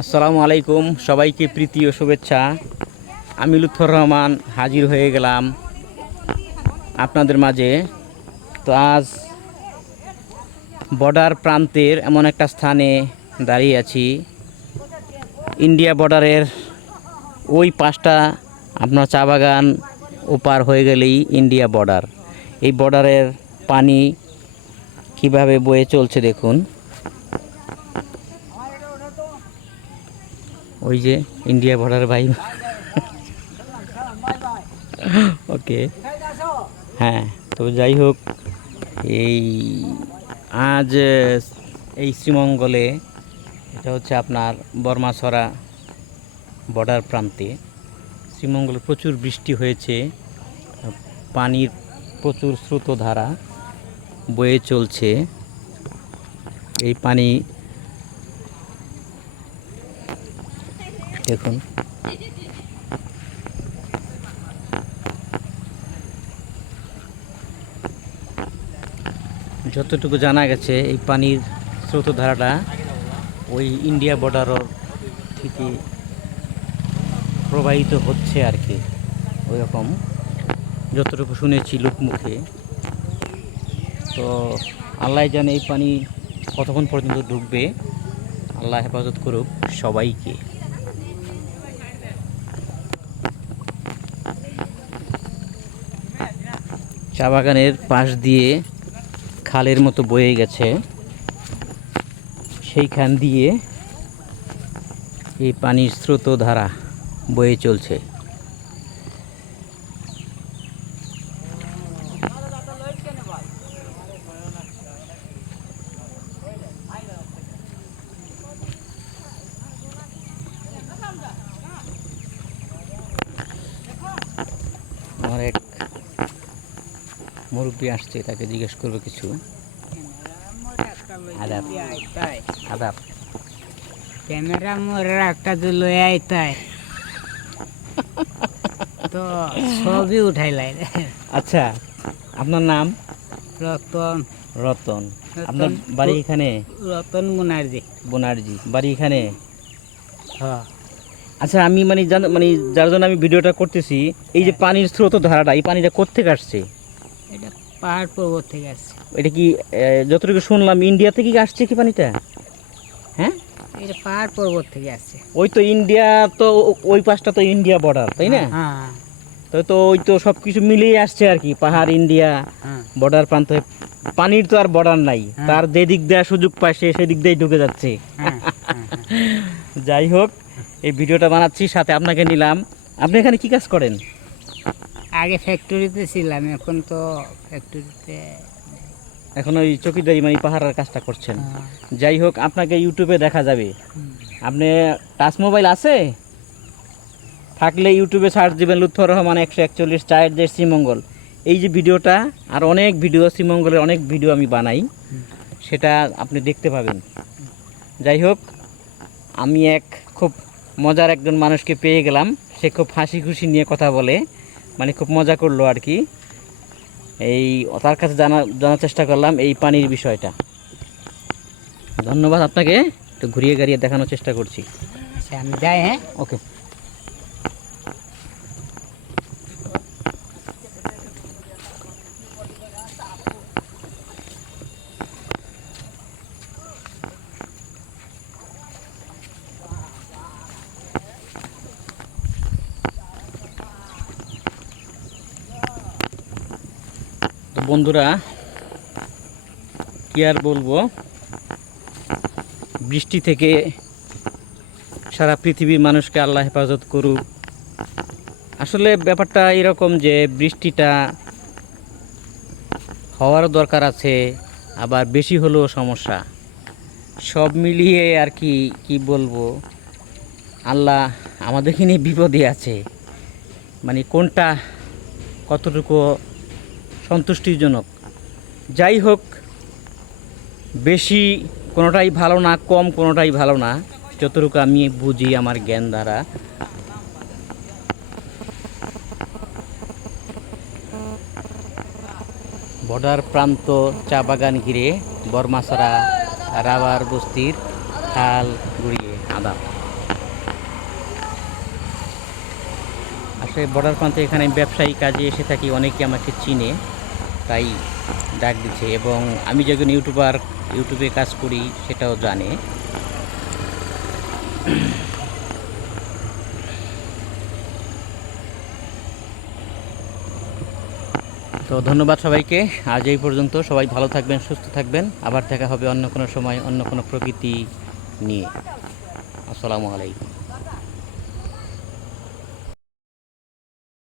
আসসালামু আলাইকুম, সবাইকে প্রীতি ও শুভেচ্ছা। আমি লুৎফর রহমান, হাজির হয়ে গেলাম আপনাদের মাঝে। তো আজ বর্ডার প্রান্তের এমন একটা স্থানে দাঁড়িয়ে আছি। ইন্ডিয়া বর্ডারের ওই পাশটা আপনার চা বাগান ওপার হয়ে গেলেই ইন্ডিয়া বর্ডার। এই বর্ডারের পানি কীভাবে বয়ে চলছে দেখুন। ওই যে ইন্ডিয়া বর্ডার ভাই। ওকে হ্যাঁ তো যাই হোক, এই আজ, এই শ্রীমঙ্গলে এটা হচ্ছে আপনার বর্মাছড়া বর্ডার প্রান্তে। শ্রীমঙ্গলে প্রচুর বৃষ্টি হয়েছে, পানির প্রচুর স্রোতধারা বয়ে চলছে। এই পানি দেখুন। যতটুকু জানা গেছে, এই পানির স্রোতধারাটা ওই ইন্ডিয়া বর্ডার থেকে প্রবাহিত হচ্ছে আর কি। ওই রকম যতটুকু শুনেছি লোকমুখে। তো আল্লাহ জানে এই পানি কতক্ষণ পর্যন্ত ঢুকবে আল্লাহ হেফাজত করুক সবাইকে। চা বাগানের পাশ দিয়ে খালের মতো বয়ে গেছে। সেইখান দিয়ে এই পানির স্রোত ধারা বয়ে চলছে আমার এক মুরব্বী আসছে তাকে জিজ্ঞেস করব কিছু। আদাব। আদাব। ক্যামেরা মোর একটা তো লয়ে আইতাই তো ছবি উঠাইলাই আচ্ছা আপনার নাম? রতন। রতন। আপনার বাড়ি এখানে? রতন মুনার্জি। বোনার্জি বাড়ি এখানে? হ্যাঁ আচ্ছা আমি মানে মানে যার জন্য আমি ভিডিওটা করতেছি এই যে পানির স্রোত ধারাটা এই পানিটা কোথেকে আসছে? এটা পাহাড় পর্বত থেকে আসছে। এটা কি যতটুকু শুনলাম ইন্ডিয়া থেকে আসছে কি পানিটা? হ্যাঁ? এটা পাহাড় পর্বত থেকে আসছে। ওই তো ইন্ডিয়া তো ওই পাশটা তো ইন্ডিয়া বর্ডার তাই না? হ্যাঁ তো তো ওই তো সব কিছু মিলিয়ে আসছে আর কি পাহাড় ইন্ডিয়া হ্যাঁ। বর্ডার প্রান্তে। পানির তো আর বর্ডার নাই হ্যাঁ। তার যে দিক দেওয়ার সুযোগ পায় সে সেদিক দিয়েই ঢুকে যাচ্ছে। হ্যাঁ হ্যাঁ, যাই হোক এই ভিডিওটা বানাচ্ছি সাথে আপনাকে নিলাম। আপনি এখানে কি কাজ করেন? আগে ফ্যাক্টরিতে ছিলাম এখন তো ফ্যাক্টরিতে এখন ওই চকিদারি মানে পাহাড়ের কাজটা করছেন। হ্যাঁ, যাই হোক আপনাকে ইউটিউবে দেখা যাবে। আপনি টাচ মোবাইল আছে? থাকলে ইউটিউবে সার্চ দিবেন লুৎফর রহমান একশো একচল্লিশ চায়ের দেশ শ্রীমঙ্গল। এই যে ভিডিওটা আর অনেক ভিডিও শ্রীমঙ্গলের অনেক ভিডিও আমি বানাই। সেটা আপনি দেখতে পাবেন। যাই হোক আমি এক খুব মজার একজন মানুষকে পেয়ে গেলাম। সে খুব হাসি খুশি নিয়ে কথা বলে। মানে খুব মজা করল আর কি। এই তার কাছে জানা জানার চেষ্টা করলাম এই পানির বিষয়টা। ধন্যবাদ আপনাকে। একটু ঘুরিয়ে গাড়িয়ে দেখানোর চেষ্টা করছি। আচ্ছা আমি যাই হ্যাঁ? ওকে। বন্ধুরা, কি আর বলব? বৃষ্টি থেকে সারা পৃথিবীর মানুষকে আল্লাহ হেফাজত করুক। আসলে ব্যাপারটা এরকম যে, বৃষ্টিটা হওয়ারও দরকার আছে, আবার বেশি হলেও সমস্যা। সব মিলিয়ে আর কি কি বলব? আল্লাহ আমাদেরকে নিয়ে বিপদে আছে। মানে কোনটা কতটুকু সন্তুষ্টিজনক। যাই হোক, বেশি কোনোটাই ভালো না, কম কোনোটাই ভালো না, যতটুকু আমি বুঝি আমার জ্ঞান দ্বারা। বর্ডার প্রান্ত, চা বাগান ঘিরে বর্মাসারা রাবার বস্তির খাল গুড়িয়ে আদা। আসলে বর্ডার প্রান্তে এখানে ব্যবসায়ী কাজে এসে থাকি, অনেকে আমাকে চিনে। তাই ডাক দিচ্ছে এবং আমি যখন ইউটিউবার, ইউটিউবে কাজ করি সেটাও জানে। তো ধন্যবাদ সবাইকে। আজ এই পর্যন্ত সবাই ভালো থাকবেন, সুস্থ থাকবেন। আবার দেখা হবে অন্য কোনো সময়, অন্য কোনো প্রকৃতি নিয়ে। আসসালামু আলাইকুম।